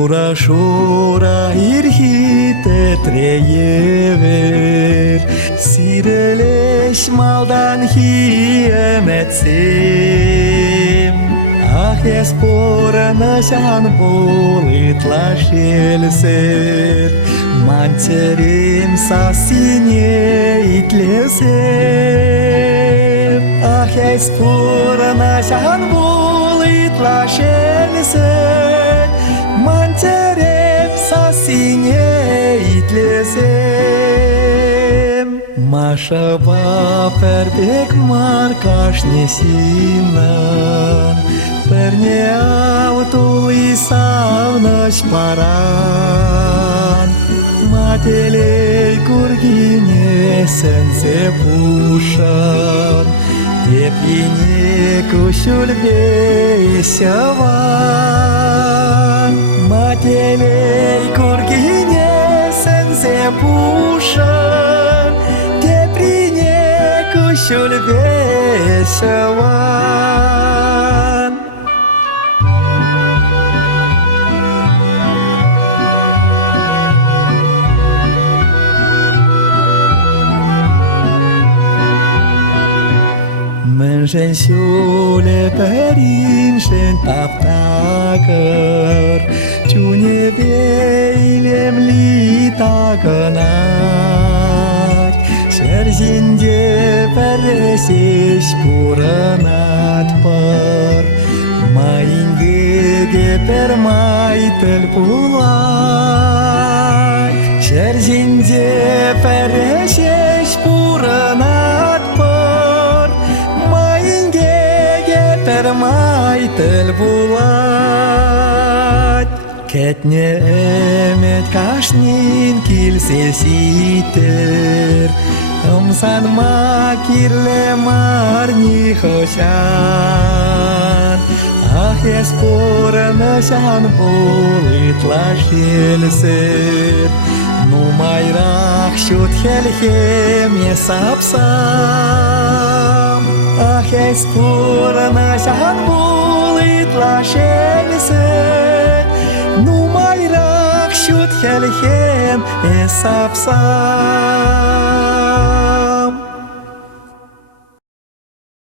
Шура ирхите треевер, сирелеш малдан хиеметсем. Ах, еспорна жан болит лашелсер, мантерем сасине итлесер. Ах, еспорна жан болит лашелсер, мантерем сасине итлесем. Маша пербек маркаш несина, перне аутули савнаш паран. Мателей кургине сенсе пушан, тепине кушуль весяван. Мателей кургине сенсе пушан, тепине кушуль весяван. Menschen şule perinşen taptakır, Çune beylem litakanar, Şerzinde pereseş puranat par, Mayingege permaytel pular, Şerzinde pereseş puranat par, Permaytel bulat, ketne emet kaşnin kilse siter, Omsan makirle marni hoşan. Ah, esporna şan bolit laşelser, Numayrach şut helhem yesapsam. Ah, esporna şan bolit laşelser, Numayrach şut helhem yesapsam.